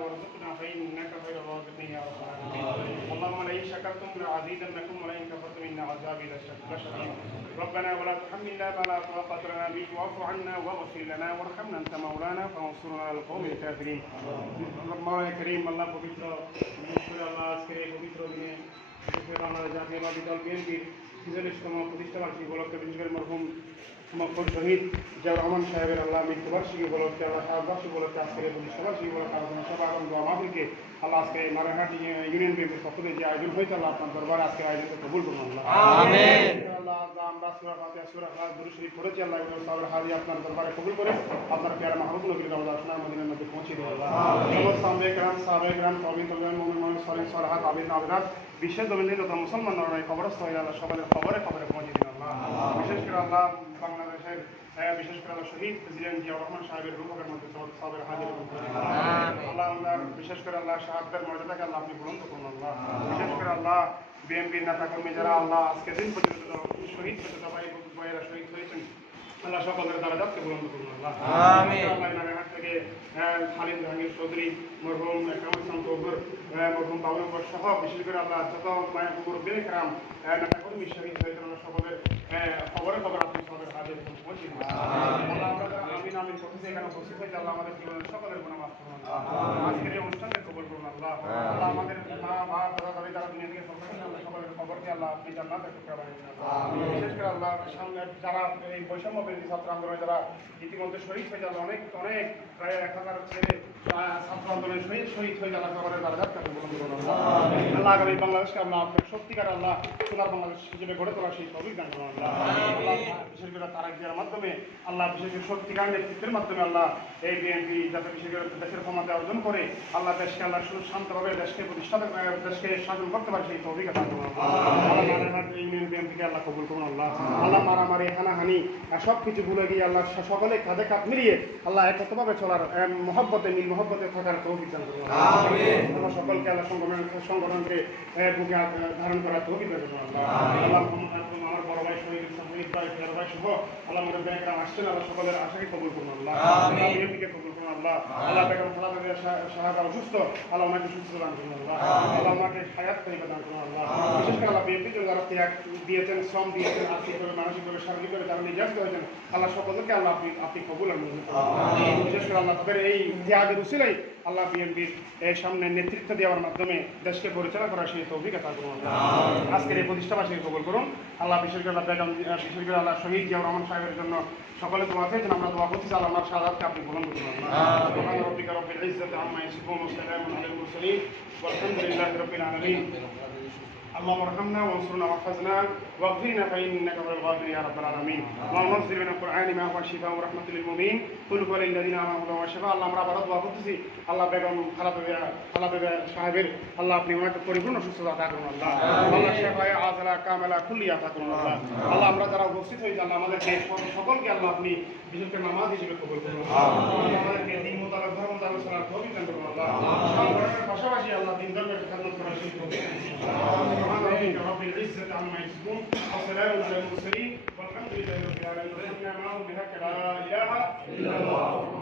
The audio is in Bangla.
وارزقنا فإنك خير الرازقين يا رب العالمين. اللهم لئن شكرتم لأزيدنكم ولئن كفرتم إن عذابي لشديد. ربنا ولا تحملنا ما لا طاقة لنا به واعف عنا واغفر لنا وارحمنا أنت مولانا فانصرنا على القوم الكافرين. مولانا كريم আল্লাহ পবিত্র আল্লাহ আজকের এই পবিত্র দিনে বাংলাদেশ জাতীয়তাবাদী দল বিএনপির ৪৬তম প্রতিষ্ঠাবার্ষিকী উপলক্ষে বিশেষ করে মরহুম মকবুল শহীদ জিয়াউর রহমান সাহেবের আল্লাহ মৃত্যুবার্ষিকী উপলক্ষে আল্লাহ শাহাদবার্ষিকী উপলক্ষে আজকের এই প্রতিষ্ঠাবার্ষিকী উপলক্ষে আলোচনা সভা এবং দোয়া মাহফিলকে আল্লাহ আজকে মারাঘাট ইউনিয়ন বিএনপির পক্ষ থেকে যে আয়োজন হয়েছে আল্লাহ আপনার দরবারে আজকে আয়োজনকে কবুল করুন আল্লাহ। আমিন। আল্লাহ আমরা সূরা ফাতিহা সূরা ইখলাস দুরূদ শরীফ পড়েছি আল্লাহ এগুলো সবার হাজির আপনার দরবারে কবুল করে আপনার প্যারা মাহবুব নবীর রওজা সোনার মদিনার মধ্যে পৌঁছে দিন আল্লাহ। সমস্ত সাহাবায়ে কেরাম তাবিঈন মুমিন সালিহিন সালিহাত আবিদ আবিদাত বিশ্বের জমিনে যত মুসলমান নরনারী কবরস্থ হয়ে আল্লাহ সকলের খবরে পৌঁছে দিন আল্লাহ। বিশেষ করে আল্লাহ বাংলাদেশের বিশেষ করে আল্লাহ শহীদ প্রেসিডেন্ট জিয়াউর রহমান সাহেবের রূপকের মধ্যে সবের হাজির আল্লাহ আল্লাহ বিশেষ করে আল্লাহ শাহাদাতের মর্যাদাকে আল্লাহ আপনি বুলন্দ করুন আল্লাহ। বিশেষ করে আল্লাহ বিএনপির নেতাকর্মী যারা আল্লাহ আজকে দিন পর্যন্ত শহীদ ভাইয়েরা শহীদ হয়েছেন আল্লাহ সকলের দারাজাতকে বুলন্দ করুন আল্লাহ। আমিন। আল্লাহ নারায়ণহাট থেকে খালিদ জাহাঙ্গীর চৌধুরী মরহুম কামাল ইসলাম কবুর মরহুম বাবুনগর সহ বিশেষ করে আল্লাহ যত মুরব্বিয়ে কেরাম নেতাকর্মী শহীদ হয়েছেন আল্লাহ সকলের খবরে আপনি সকলের হাজির পৌঁছে দিন আল্লাহ। আমরা আমিন আমিন করতেছি এখানে উপস্থিত হয়েছে আল্লাহ আমাদের জীবনের সকলের গুনাহ মাফ করুন আল্লাহ। আজকের এই অনুষ্ঠানকে কবুল করুন আল্লাহ। আল্লাহ আমাদের মা বাপ দাদা দাদি যারা দুনিয়া থেকে সরকারের আল্লাহ সকলের খবরকে আল্লাহ আপনি জান্নাতের টুকরা বানিয়ে দিন আল্লাহ। বিশেষ করে আল্লাহ সামনে যারা এই বৈষম্য বিরোধী ছাত্র আন্দোলনে যারা ইতিমধ্যে শহীদ হয়ে যাবে অনেক প্রায় ১,০০০ ছেলে ছাত্র আন্দোলনে শহীদ হয়ে যাওয়ার খবরের দারাজাতকে আপনি বুলন্দ করুন আল্লাহ। আল্লাহ আগামী বাংলাদেশকে আমরা আপনার সত্যিকার আল্লাহ সোনার বাংলাদেশ হিসেবে গড়ে তোলার সেই তৌফিক দান করুন আল্লাহ। আল্লাহ বিশেষ করে তারেক জিয়ার মাধ্যমে আল্লাহ বিশেষ করে সত্যিকার নেতৃত্বের মাধ্যমে আল্লাহ এই বিএনপি যাতে বিশেষ করে দেশের ক্ষমতা অর্জন করে আল্লাহ দেশকে আল্লাহ শান্তভাবে দেশকে দেশকে শাসন করতে পারে সেই তৌফিক দান করুন আল্লাহ। আল্লাহ নারায়ণহাট ইউনিয়ন বিএনপিকে আল্লাহ কবুল করুন আল্লাহ। আল্লাহ মারামারি হানাহানি সব কিছু ভুলে গিয়ে আল্লাহ সকলে কাঁধে কাঁধ মিলিয়ে আল্লাহ একত্রভাবে চলার মহব্বতে মিল মহব্বতে থাকার তৌফিক দান করুন আল্লাহ। সকলকে আল্লাহ সংগঠনকে বুকে ধারণ করার তৌফিক দান করুন আল্লাহ। আল্লাহ আমার বড় ভাই শহীদ ভাই ফের ভাই সহ আল্লাহ আমাদের ব্যাংকরাম আসছেন আল্লাহ সকলের আশাকে কবুল করুন আল্লাহ। বিএনপিকে কবুল করুন আল্লাহ। আল্লাহ বেগম খালেদা সাহেব অসুস্থ আল্লাহ ওনাকে সুস্থ দান করুন আল্লাহ। আল্লাহ ওনাকে হায়াত তৈরি দান করুন আল্লাহ। বিশেষ করে আল্লাহ বিএনপির জন্য যারা ত্যাগ দিয়েছেন শ্রম দিয়েছেন আর্থিকভাবে মানসিকভাবে শারীরিকভাবে যারা নির্যাতিত হয়েছেন আল্লাহ সকলকে আল্লাহ আপনি কবুল আর মঞ্জুর করুন। বিশেষ করে আল্লাহ তাদের এই ত্যাগের উসিলাই আল্লাহ বিএনপির এর সামনে নেতৃত্ব দেওয়ার মাধ্যমে দেশকে পরিচালনা করার সেই তৌফিক আতা করুন আল্লাহ। আজকের এই প্রতিষ্ঠাবাসীকে কবুল করুন আল্লাহ। বিশেষ করে আল্লাহ বেগম বিশেষ করে আল্লাহ শহীদ জিয়াউর রহমান সাহেবের জন্য সকলে দোয়া চেয়েছেন আমরা দোয়া করছি আল্লাহ আমার শাহাদাতকে আপনি বুলন্দ করুন আল্লাহ। সুবহান রাব্বিকা রাব্বিল ইজ্জাতি আম্মা ইয়াসিফুন ওয়া সালামুন আলাল মুরসালিন ওয়ালহামদুলিল্লাহি রাব্বিল আলামিন। اللهم ارحمنا وانصرنا واحفظنا واغفر لنا فانك غفور غافر يا رب العالمين. اللهم انزل من القران ما هو شفاء ورحمه للمؤمنين قل هو للذين امنوا هدى وشفاء. আল্লাহ আমরা আবার দোয়া করতেছি আল্লাহ বেগম খালেদা সাহেবের আল্লাহ আপনি ওনাকে পরিপূর্ণ সুস্থতা দান করুন আল্লাহ। আল্লাহ শেফায়ে আজলা কামেলা কুল্লিয়া দান করুন আল্লাহ। আল্লাহ আমরা যারা উপস্থিত হয়েছি আল্লাহ আমাদের সকলকে আল্লাহ আপনি বিশেষ করে নামাজ হিসেবে কবুল করুন আল্লাহ। আমাদেরকে দিন মোতাবেক ধর্ম মোতাবেক চলার তৌফিক দান করুন আল্লাহ। সংগঠনের পাশাপাশি আল্লাহ দিন ধর্মের খেদমত করার সেই তৌফিক দান করুন আল্লাহ। سبحان ربك رب العزة عما يصفون وسلام على المرسلين والحمد لله رب العالمين. لا إله إلا الله